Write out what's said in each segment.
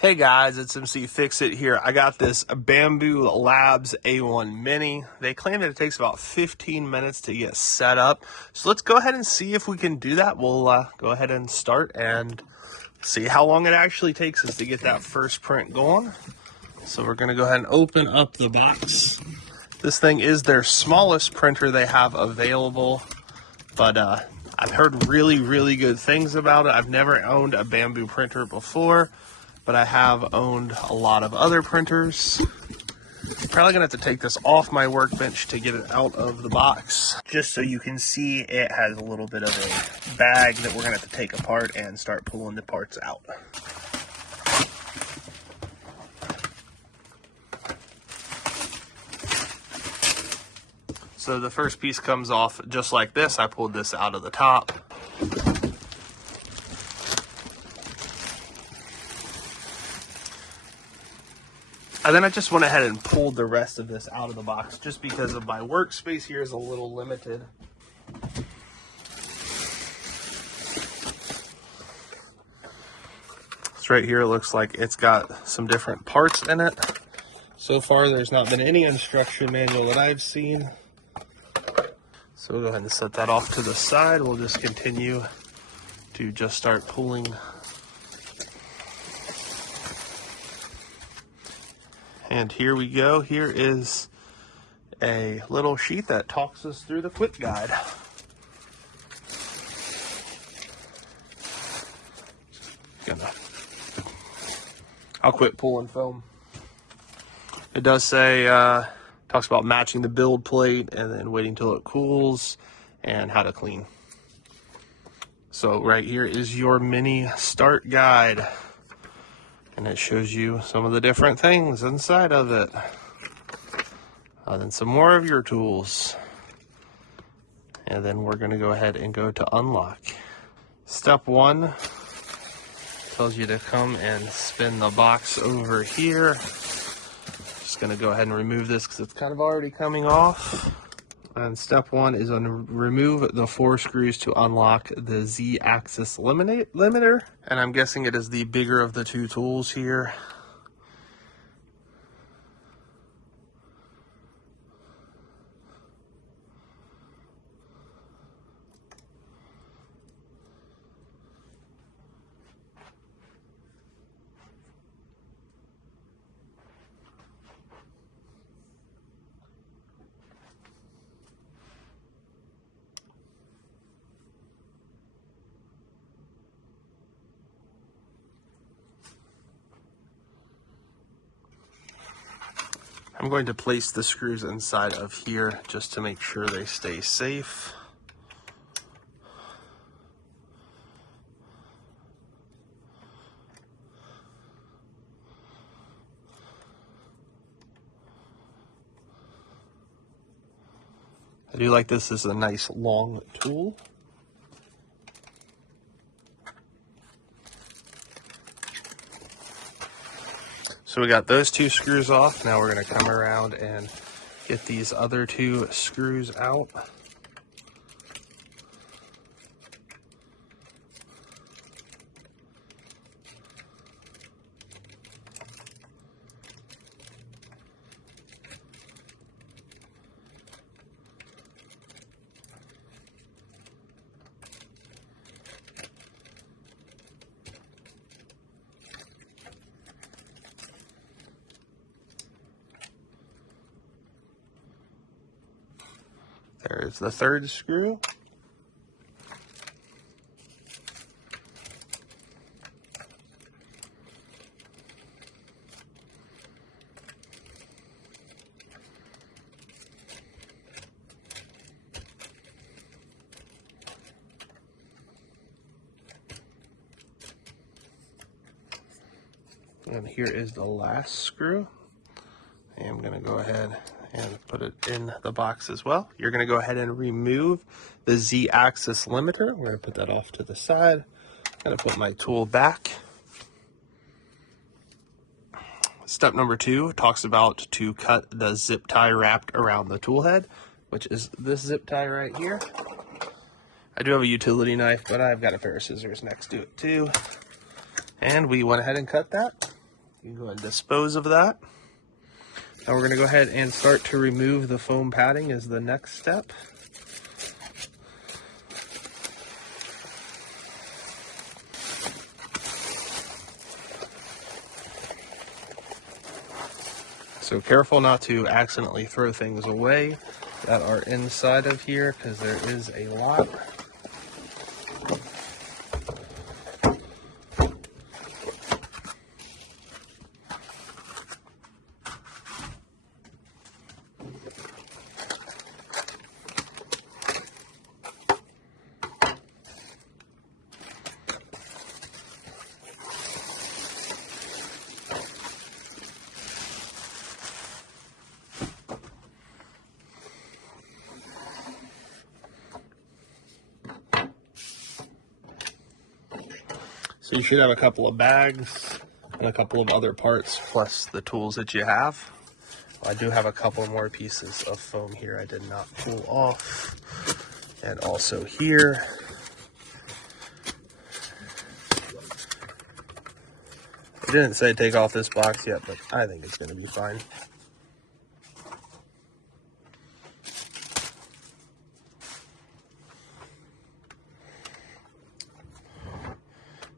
Hey guys, it's mcfixit here. I got this Bambu Lab A1 Mini. They claim that it takes about 15 minutes to get set up. So let's go ahead and see if we can do that. We'll go ahead and start and see how long it actually takes us to get that first print going. So we're going to go ahead and open up the box. This thing is their smallest printer they have available, but I've heard really good things about it. I've never owned a Bambu printer before, but I have owned a lot of other printers. Probably gonna have to take this off my workbench to get it out of the box. Just so you can see, it has a little bit of a bag that we're gonna have to take apart and start pulling the parts out. So the first piece comes off just like this. I pulled this out of the top. And then I just went ahead and pulled the rest of this out of the box just because of my workspace here is a little limited. So right here, it looks like it's got some different parts in it. So far, there's not been any instruction manual that I've seen. So we'll go ahead and set that off to the side. We'll just continue to just start pulling. And here we go. Here is a little sheet that talks us through the quick guide. I'll quit pulling film. It does say, talks about matching the build plate and then waiting till it cools and how to clean. So right here is your mini start guide. And it shows you some of the different things inside of it. Then some more of your tools. And then we're going to go ahead and go to unlock. Step 1 tells you to come and spin the box over here. Just going to go ahead and remove this because it's kind of already coming off. And step 1 is on remove the 4 screws to unlock the Z-axis limiter. And I'm guessing it is the bigger of the 2 tools here. I'm going to place the screws inside of here just to make sure they stay safe. I do like this as a nice long tool. So we got those 2 screws off. Now we're going to come around and get these other 2 screws out. There's the 3rd screw. And here is the last screw. I'm going to go ahead and put it in the box as well. You're going to go ahead and remove the Z-axis limiter. We're going to put that off to the side. I'm going to put my tool back. Step number 2 talks about to cut the zip tie wrapped around the tool head, which is this zip tie right here. I do have a utility knife, but I've got a pair of scissors next to it too. And we went ahead and cut that. You can go ahead and dispose of that. Now we're going to go ahead and start to remove the foam padding as the next step. So careful not to accidentally throw things away that are inside of here, because there is a lot. So you should have a couple of bags and a couple of other parts plus the tools that you have. I do have a couple more pieces of foam here I did not pull off. And also here. It didn't say take off this box yet, but I think it's going to be fine.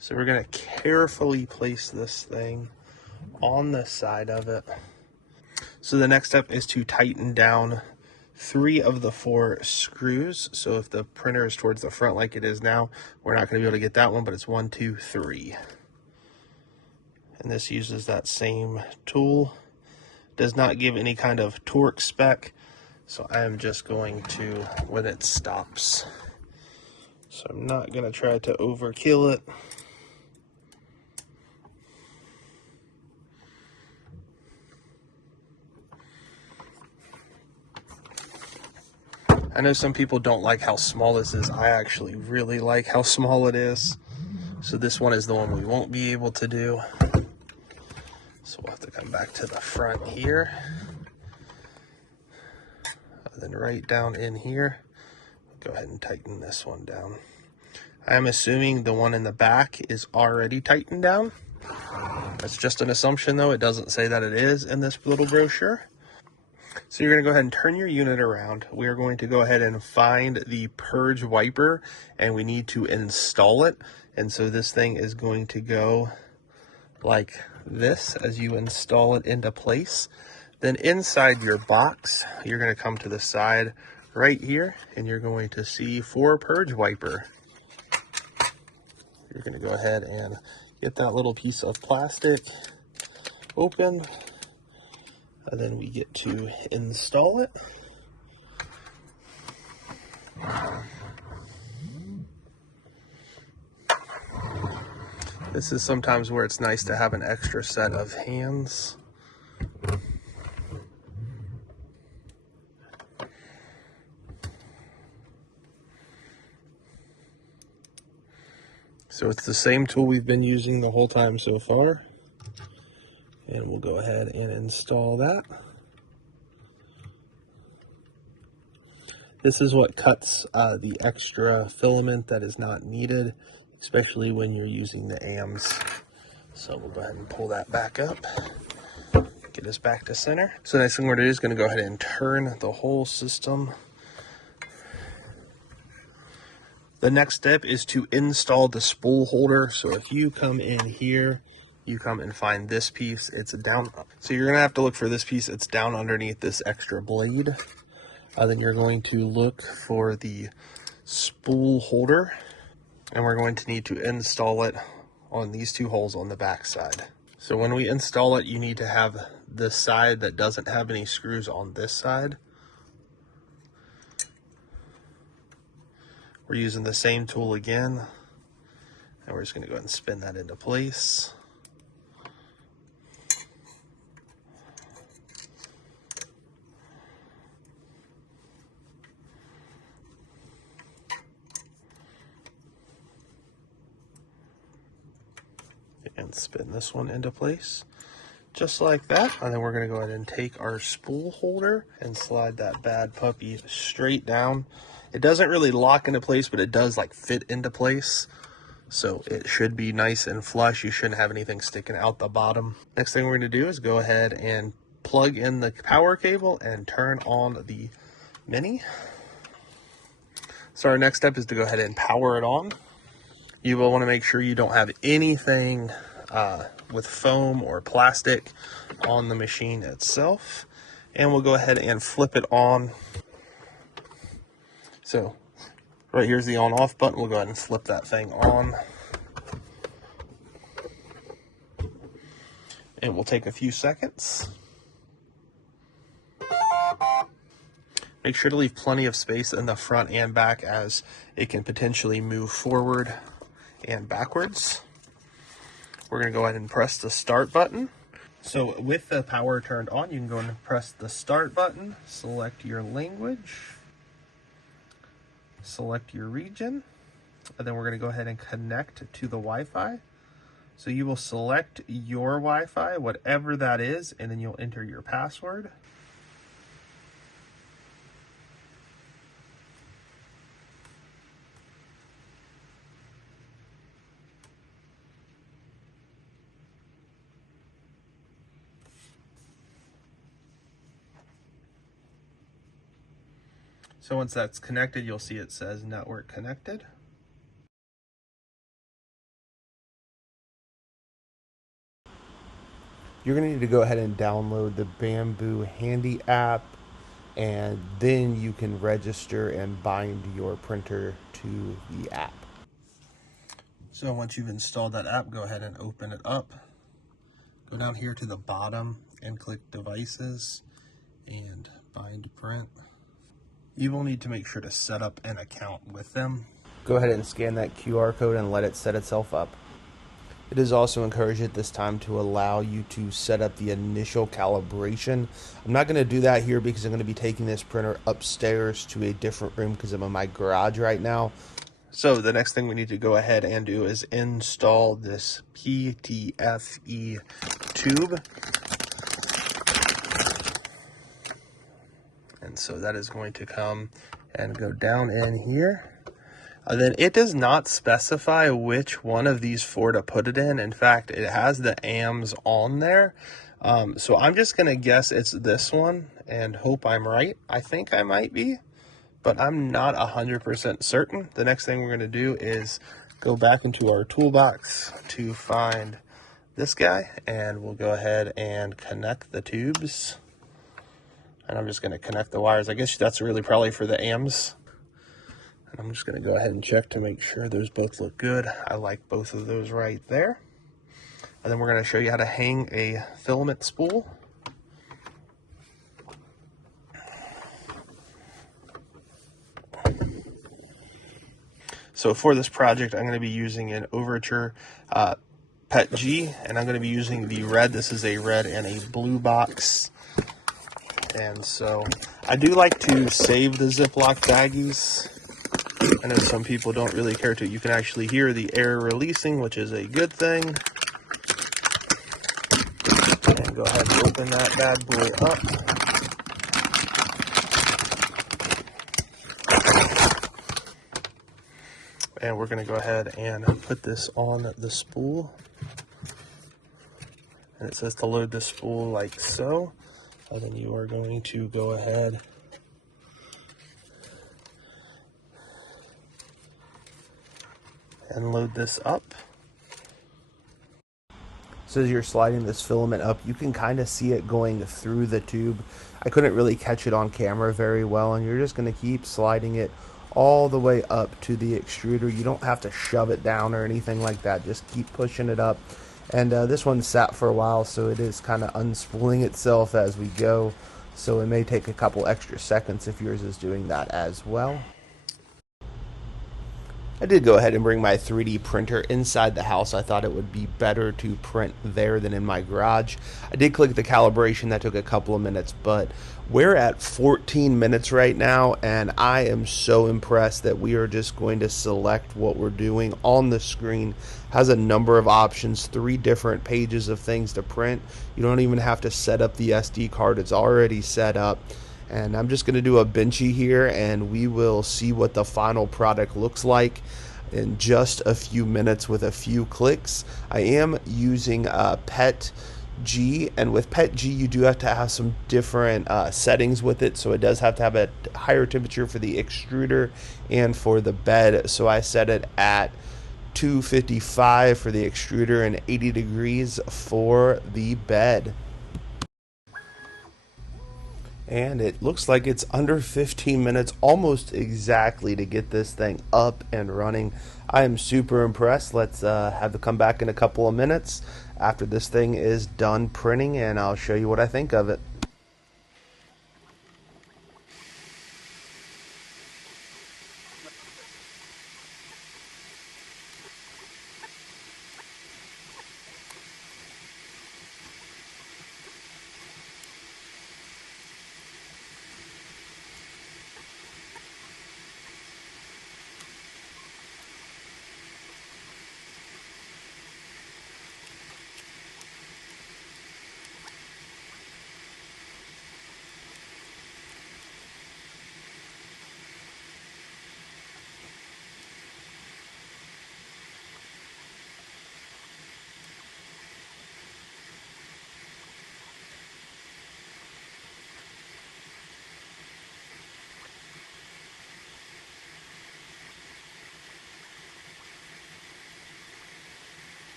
So we're going to carefully place this thing on the side of it. So the next step is to tighten down 3 of the 4 screws. So if the printer is towards the front like it is now, we're not going to be able to get that one, but it's 1, 2, 3. And this uses that same tool. Does not give any kind of torque spec. So I am just going to, when it stops. So I'm not going to try to overkill it. I know some people don't like how small this is. I actually really like how small it is. So this one is the one we won't be able to do. So we'll have to come back to the front here. And then right down in here, go ahead and tighten this one down. I'm assuming the one in the back is already tightened down. That's just an assumption though. It doesn't say that it is in this little brochure. So you're going to go ahead and turn your unit around. We are going to go ahead and find the Purge wiper, and we need to install it. And so this thing is going to go like this as you install it into place. Then inside your box, you're going to come to the side right here, and you're going to see for Purge wiper. You're going to go ahead and get that little piece of plastic open. And then we get to install it. This is sometimes where it's nice to have an extra set of hands. So it's the same tool we've been using the whole time so far. And we'll go ahead and install that. This is what cuts the extra filament that is not needed, especially when you're using the AMs. So we'll go ahead and pull that back up, get us back to center. So the next thing we're going to do is going to go ahead and turn the whole system. The next step is to install the spool holder. So if you come in here, you come and find this piece, it's down. So you're gonna have to look for this piece, it's down underneath this extra blade. Then you're going to look for the spool holder, and we're going to need to install it on these 2 holes on the back side. So when we install it, you need to have the side that doesn't have any screws on this side. We're using the same tool again, and we're just gonna go ahead and spin that into place. And spin this one into place just like that. And then we're going to go ahead and take our spool holder and slide that bad puppy straight down. It doesn't really lock into place, but it does like fit into place. So it should be nice and flush. You shouldn't have anything sticking out the bottom. Next thing we're going to do is go ahead and plug in the power cable and turn on the Mini. So our next step is to go ahead and power it on. You will want to make sure you don't have anything with foam or plastic on the machine itself. And we'll go ahead and flip it on. So right here's the on off button. We'll go ahead and flip that thing on. It will take a few seconds. Make sure to leave plenty of space in the front and back, as it can potentially move forward and backwards. We're going to go ahead and press the start button. So with the power turned on, you can go and press the start button, select your language, select your region, and then we're going to go ahead and connect to the Wi-Fi. So you will select your Wi-Fi, whatever that is, and then you'll enter your password. So once that's connected, you'll see it says network connected. You're going to need to go ahead and download the Bambu Handy app, and then you can register and bind your printer to the app. So once you've installed that app, go ahead and open it up. Go down here to the bottom and click Devices and Bind to Print. You will need to make sure to set up an account with them. Go ahead and scan that QR code and let it set itself up. It is also encouraged at this time to allow you to set up the initial calibration. I'm not going to do that here because I'm going to be taking this printer upstairs to a different room because I'm in my garage right now. So the next thing we need to go ahead and do is install this PTFE tube. And so that is going to come and go down in here. Then it does not specify which one of these four to put it in. In fact, it has the AMs on there. So I'm just going to guess it's this one and hope I'm right. I think I might be, but I'm not 100% certain. The next thing we're going to do is go back into our toolbox to find this guy, and we'll go ahead and connect the tubes. And I'm just going to connect the wires. I guess that's really probably for the AMs. And I'm just going to go ahead and check to make sure those both look good. I like both of those right there. And then we're going to show you how to hang a filament spool. So for this project, I'm going to be using an Overture PET G, and I'm going to be using the red. This is a red and a blue box. And so I do like to save the Ziploc baggies. I know some people don't really care to. You can actually hear the air releasing, which is a good thing. And go ahead and open that bad boy up. And we're going to go ahead and put this on the spool. And it says to load the spool like so. And then you are going to go ahead and load this up. So as you're sliding this filament up, you can kind of see it going through the tube. I couldn't really catch it on camera very well, and you're just going to keep sliding it all the way up to the extruder. You don't have to shove it down or anything like that. Just keep pushing it up. And this one sat for a while, so it is kind of unspooling itself as we go. So it may take a couple extra seconds if yours is doing that as well. I did go ahead and bring my 3D printer inside the house. I thought it would be better to print there than in my garage. I did click the calibration. That took a couple of minutes, but we're at 14 minutes right now, and I am so impressed that we are just going to select what we're doing on the screen. Has a number of options, 3 different pages of things to print. You don't even have to set up the SD card. It's already set up. And I'm just going to do a benchy here, and we will see what the final product looks like. in just a few minutes with a few clicks. I am using PETG, and with PETG you do have to have some different settings with it, so it does have to have a higher temperature for the extruder and for the bed. So I set it at 255 for the extruder and 80 degrees for the bed. And it looks like it's under 15 minutes, almost exactly, to get this thing up and running. I am super impressed. Let's have it come back in a couple of minutes after this thing is done printing, and I'll show you what I think of it.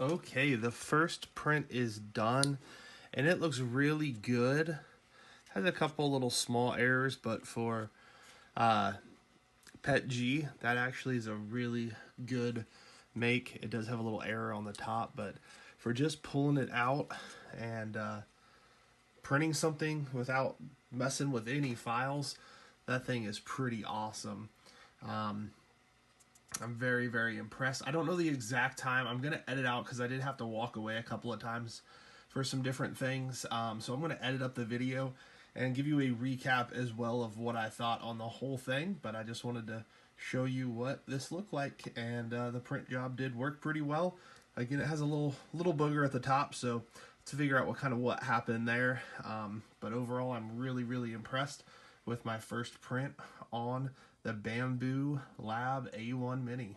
Okay, the first print is done, and it looks really good. Has a couple little small errors, but for PETG, that actually is a really good make. It does have a little error on the top, but for just pulling it out and printing something without messing with any files, that thing is pretty awesome. Um, I'm very, very impressed. I don't know the exact time. I'm going to edit out because I did have to walk away a couple of times for some different things. So I'm going to edit up the video and give you a recap as well of what I thought on the whole thing. But I just wanted to show you what this looked like, and the print job did work pretty well. Again, it has a little booger at the top, so to figure out what happened there. But overall, I'm really, really impressed with my first print on the Bambu Lab A1 Mini.